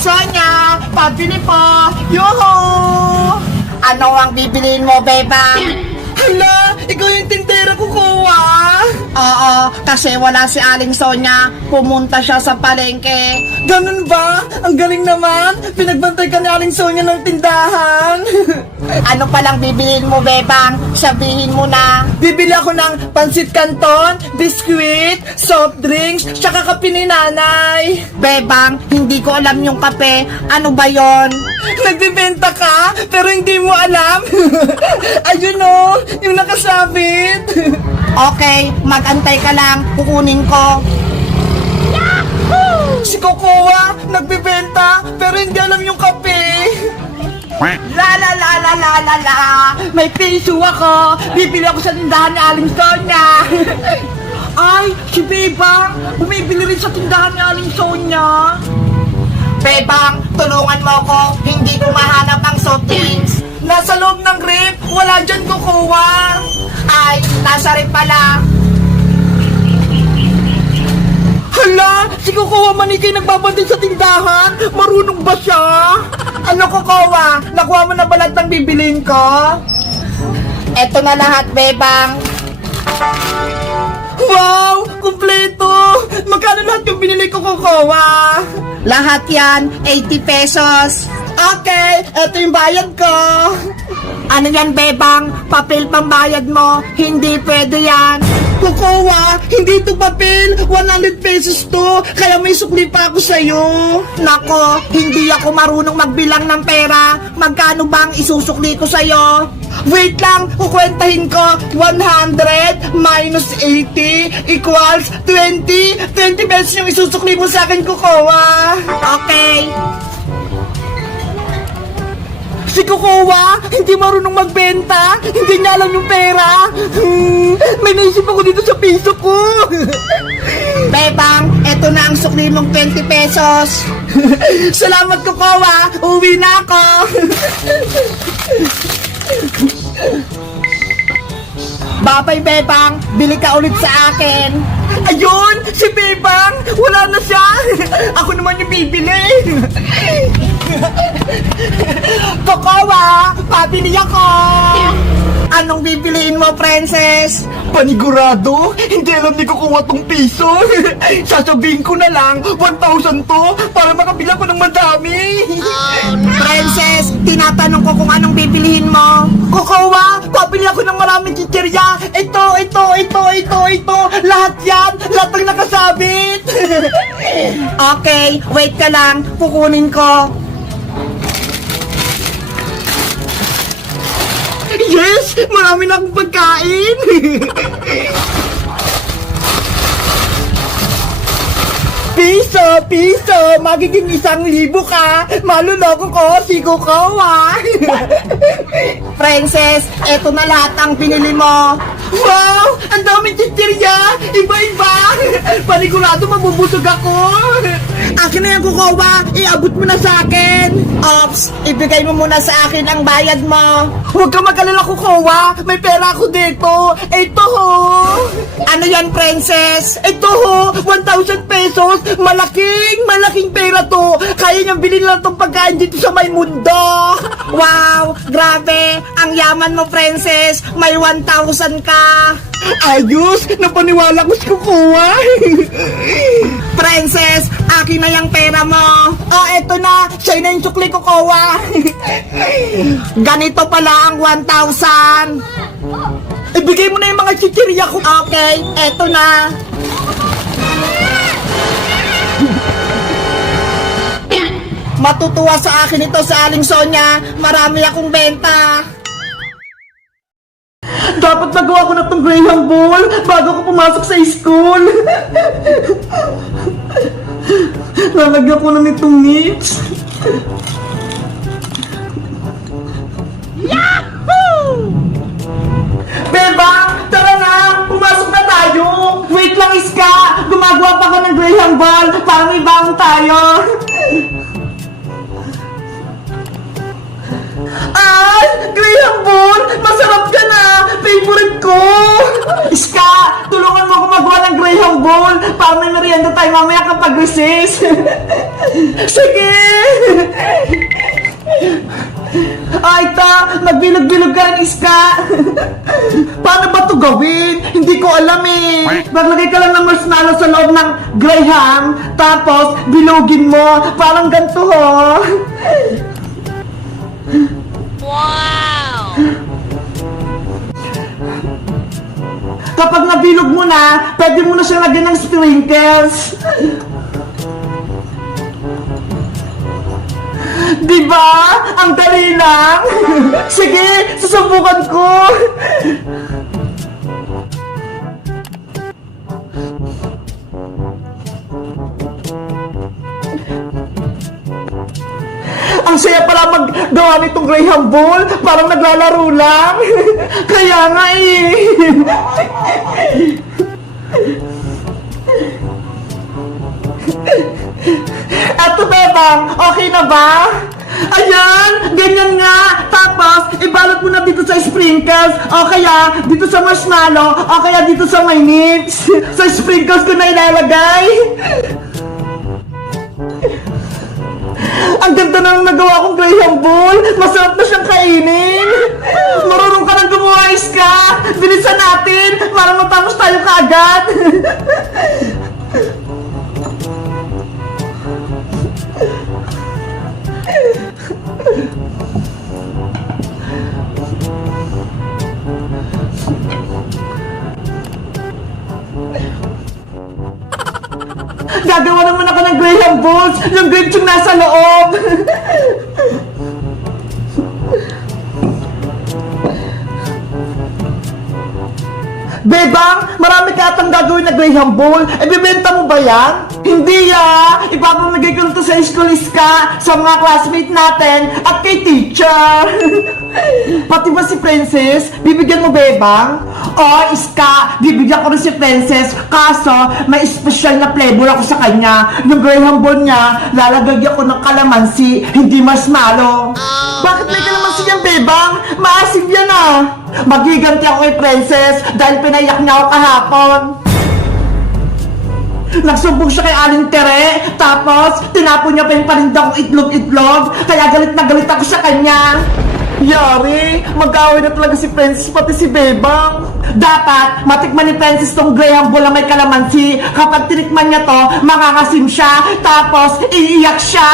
Sonia, pabili po! Yuhu! Ano ang bibiliin mo, Bebang? Hala, ikaw yung tindera ko, Kuwa! Oo, kasi wala si Aling Sonia. Pumunta siya sa palengke. Ganun ba? Ang galing naman! Pinagbantay ka ni Aling Sonia ng tindahan! Ano palang bibiliin mo, Bebang? Sabihin mo na. Bibili ako ng pansit canton, biskuit, soft drinks, tsaka kape ni nanay. Bebang, hindi ko alam yung kape. Ano ba yon? Nagbibenta ka, pero hindi mo alam. Ayun o, yung nakasabit. Okay, mag-antay ka lang. Kukunin ko. Yahoo! Si Kokowa, nagbibenta, pero hindi alam yung kape. La la la la la la la. May piso ako. Bibili ako sa tindahan ni Aling Sonia. Ay, si Bebang, bumibili rin sa tindahan ni Aling Sonia. Bebang, tulungan mo ako. Hindi ko mahanap ang soft drinks. Nasa loob ng rep. Wala dyan, Kukuha. Ay, nasa rep pala. Hala, si Kukuha manikay nagbabantay sa tindahan. Marunong ba siya? Ano, Kukuha? Nakuha mo na ba lahat ng bibilin ko? Eto na lahat, Bebang. Wow! Kumpleto! Magkano lahat yung binili ko, Kukuha? Lahat yan, 80 pesos. Okay, eto yung bayad ko. Ano yan, Bebang? Papel pang bayad mo? Hindi pwede yan. Kukuha, hindi to papel. 100 pesos to. Kaya may sukli pa ako sa'yo. Nako, hindi ako marunong magbilang ng pera. Magkano bang isusukli ko sa'yo? Wait lang, kukwentahin ko. 100 minus 80 equals 20. 20 pesos yung isusukli mo sa akin, Kukuha. Okay. Si Kukuha, hindi marunong magbenta. Hindi niya alam yung pera. May naisip ako dito sa piso ko. Bebang, eto na ang sukli mong 20 pesos. Salamat, Kukuha. Uwi na ako. Babay, Bebang. Bili ka ulit sa akin. Ayun, si Bebang. Wala na siya. Ako naman yung bibili. Kukuha, pabili ako. Anong bibiliin mo, Princess? Panigurado, hindi alam ni Kukuha tong piso. Sasabihin ko na lang, 1,000 to para makabila ko ng madami. Princess, tinatanong ko kung anong bibilihin mo. Kukuha, pabili ako ng maraming chichirya. Ito. Lahat yan, lahat ng nakasabit. Okay, wait ka lang, kukunin ko. Yes! Marami na akong pagkain! Piso! Magiging 1,000 ka! Maluloko ko si Kukuha! Princess, eto na lahat ang pinili mo! Wow! Ang daming chichirya! Iba-iba! Panigurado mabubusog ako! Akin na yan, Kukuha! Iabot mo na sa akin! Ops! Ibigay mo muna sa akin ang bayad mo! Huwag ka mag-alala, Kukuha! May pera ako dito! Ito ho! Ano yan, Princess? Ito ho! 1,000 pesos! Malaking pera to! Kaya niyang bilhin lang itong pagkain dito sa may mundo! Wow! Grabe! Ang yaman mo, Princess! May 1,000 ka! Ayos! Napaniwala ko si Kukuha! Princess! Akin na yung pera mo! Oh, eto na! Sa'yo na yung sukli, Kukuha! Ganito pala ang 1,000! Ibigay mo na yung mga chichirya ko! Okay, eto na! Matutuwa sa akin ito sa Aling Sonia. Marami akong benta. Dapat nagawa ko na itong Graham Ball bago ko pumasok sa school. Lalagyan ko na nitong nips. Yahoo! Bebang, tara na! Pumasok na tayo! Wait lang, Iska! Gumagawa pa ko ng Graham Ball para may bangon tayo. Ay! Graham Ball! Masarap ka na! Favorite ko! Iska! Tulungan mo ako magawa ng Graham Graham Ball para may merienda tayo mamaya kapag recess. Sige! Ay, nagbilog-bilog ka ng iska. Paano ba ito gawin? Hindi ko alam eh. Maglagay ka lang ng marshmallow sa loob ng Graham, tapos bilugin mo. Parang ganito ho. Wow! Kapag nabilog mo na, pwede mo na siya lagyan ng sprinkles. Diba? Ang dali lang. Sige, susubukan ko. Ang saya pala maggawa nitong Graham Ball. Parang naglalaro lang. Kaya nga eh. Eto, Bebang, okay na ba? Ayan, ganyan nga. Tapos, ibalot mo na dito sa sprinkles, o kaya dito sa marshmallow, o kaya dito sa may nips. Sa sprinkles ko na ilalagay. Ang ganda na ng nagawa kong Graham Ball. Masarap na siyang kainin. Marunong ka nang gumawa, Iska. Bilisan natin para matapos tayo kaagad. Gagawa naman ako ng Graham Balls, yung grapes yung nasa loob. Bebang, marami ka atang gagawin na Graham Ball. Ibibenta mo ba yan? Hindi ipapamigay ko nito sa school, Iska, sa mga classmate natin at kay teacher. Pati ba si Princess? Bibigyan mo, Bebang? O, Iska, bibigyan ko rin si Princess. Kaso, may special na flavor ako sa kanya. Yung Graham Ball niya, lalagyan ko ng kalamansi, hindi marshmallow. Bakit may kalamansi yan, Bebang? Maasim yan Magiganti ako kay Princess dahil pinayak niya ako kahapon. Nagsumbong siya kay Aling Tere, tapos tinapon niya pa yung paninda kong itlog-itlog, kaya galit na galit ako sa kanya. Yari, mag-away na talaga si Princess pati si Bebang. Dapat matikman ni Princess tong Graham Ball na may kalamansi. Kapag tinikman niya to, makakasim siya, tapos iiyak siya.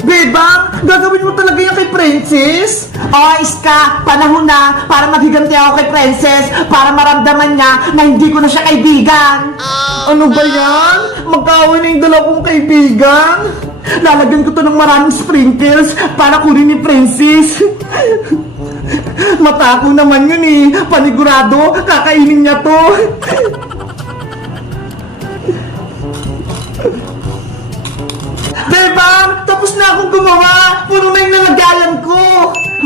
Bebang, gagawin mo talaga yan kay Princess? O, Iska, panahon na para maghiganti ako kay Princess, para maramdaman niya na hindi ko na siya kaibigan. Ano ba yan? Mag-away na yung dalawang kaibigan? Lalagyan ko to ng maraming sprinkles para kunin ni Princess. Mata ko naman yun Panigurado, kakainin niya to. Bebang, tapos na akong gumawa. Puro na yung nalagayan ko.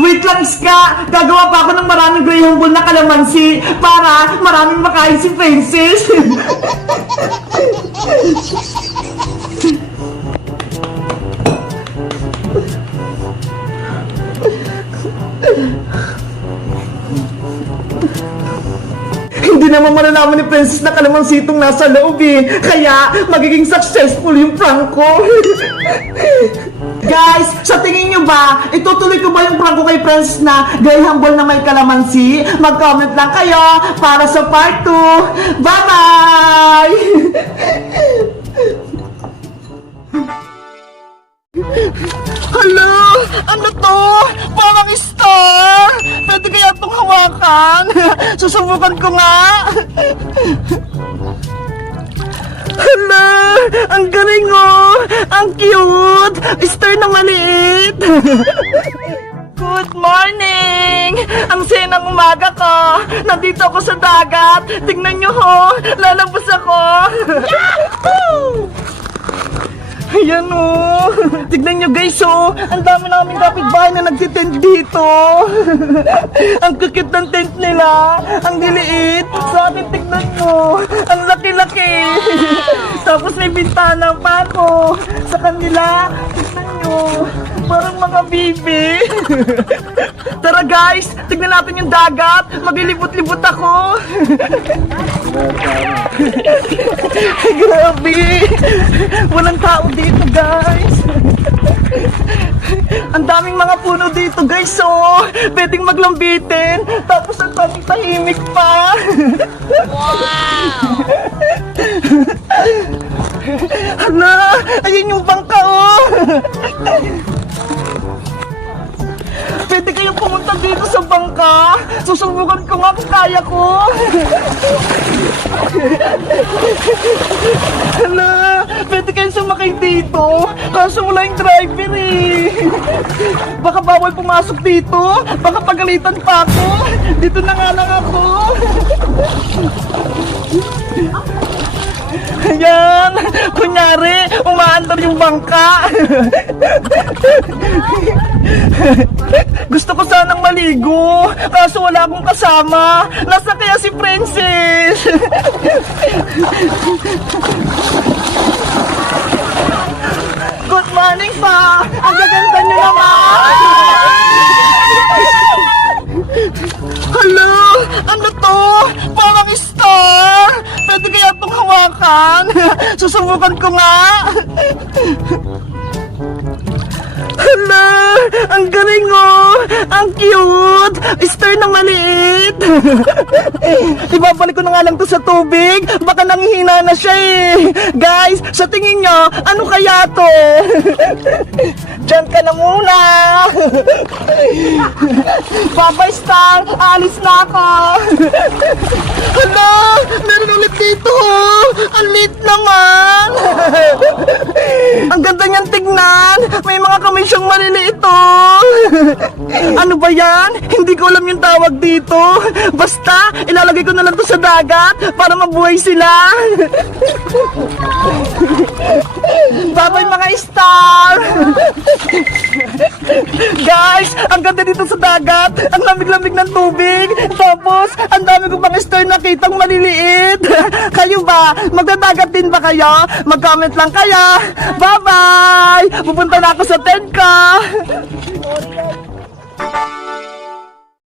Wait lang, Iska. Gagawa pa ako ng maraming Graham Ball na kalamansi para maraming makain si Princess. Hindi naman malalaman ni Princess na kalamansi itong nasa loob Kaya magiging successful yung prank ko. Guys, sa tingin nyo ba, itutuloy ko ba yung prank ko kay Princess na Graham Ball na may kalamansi? Mag-comment lang kayo para sa part 2. Bye-bye! Hala! Ano to? Parang star! Pwede kaya itong hawakan? Susubukan ko nga! Hala! Ang galing Ang cute! Star na maliit! Good morning! Ang saya ng umaga ko! Nandito ako sa dagat! Tingnan nyo lalabas ako! Yahoo! Ayan tignan nyo guys ang dami naming kapitbahay na nagtitent dito. Ang kukit ng tent nila, ang liliit. Sa akin tignan mo, ang laki-laki. Tapos may bintana pa ako sa kanila. Tignan nyo, Parang mga bibi. Tara guys, tignan natin yung dagat. Maglilibot-libot ako. Grabe. Walang tao dito guys. Ang daming mga puno dito guys, oh. Pwedeng maglambitin. Tapos ang daming tahimik pa. Wow! Hala, ayun yung bangka, oh. Pwede kayong pumunta dito sa bangka. Susubukan ko nga kung kaya ko. Hala, pwede kayong sumakay dito. Kaso wala yung driver eh. Baka bawal pumasok dito. Baka pagalitan pa ako. Dito na nga lang ako. Ayan, kunyari, umaandar yung bangka. Gusto ko sanang maligo, kaso wala akong kasama. Nasa kaya si Princess? Good morning pa! Ang gaganda niyo naman! Hello! Ano to? Parang star! Pwede kaya itong hawakan? Susubukan ko nga! Hala! Ang galing oh! Ang cute! Star na maliit! Ibabalik ko na nga lang to sa tubig. Baka nanghihina na siya eh. Guys, sa tingin nyo, ano kaya to? Diyan ka na muna! Bye-bye, Star! Alis na ako! Hala! Meron ulit dito! Ang lit naman! Ang ganda niyang tignan! May mga kamay siyang maliliit oh! Ano ba yan? Hindi ko alam yung tawag dito. Basta, ilalagay ko na lang to sa dagat para mabuhay sila. Bye-bye mga star! Guys, ang ganda dito sa dagat. Ang lamig-lamig ng tubig. Tapos, ang dami ko pang star nakitang maliliit. Kayo ba? Magdadagat din ba kayo? Mag-comment lang kayo. Bye-bye! Pupunta na ako sa tent ko.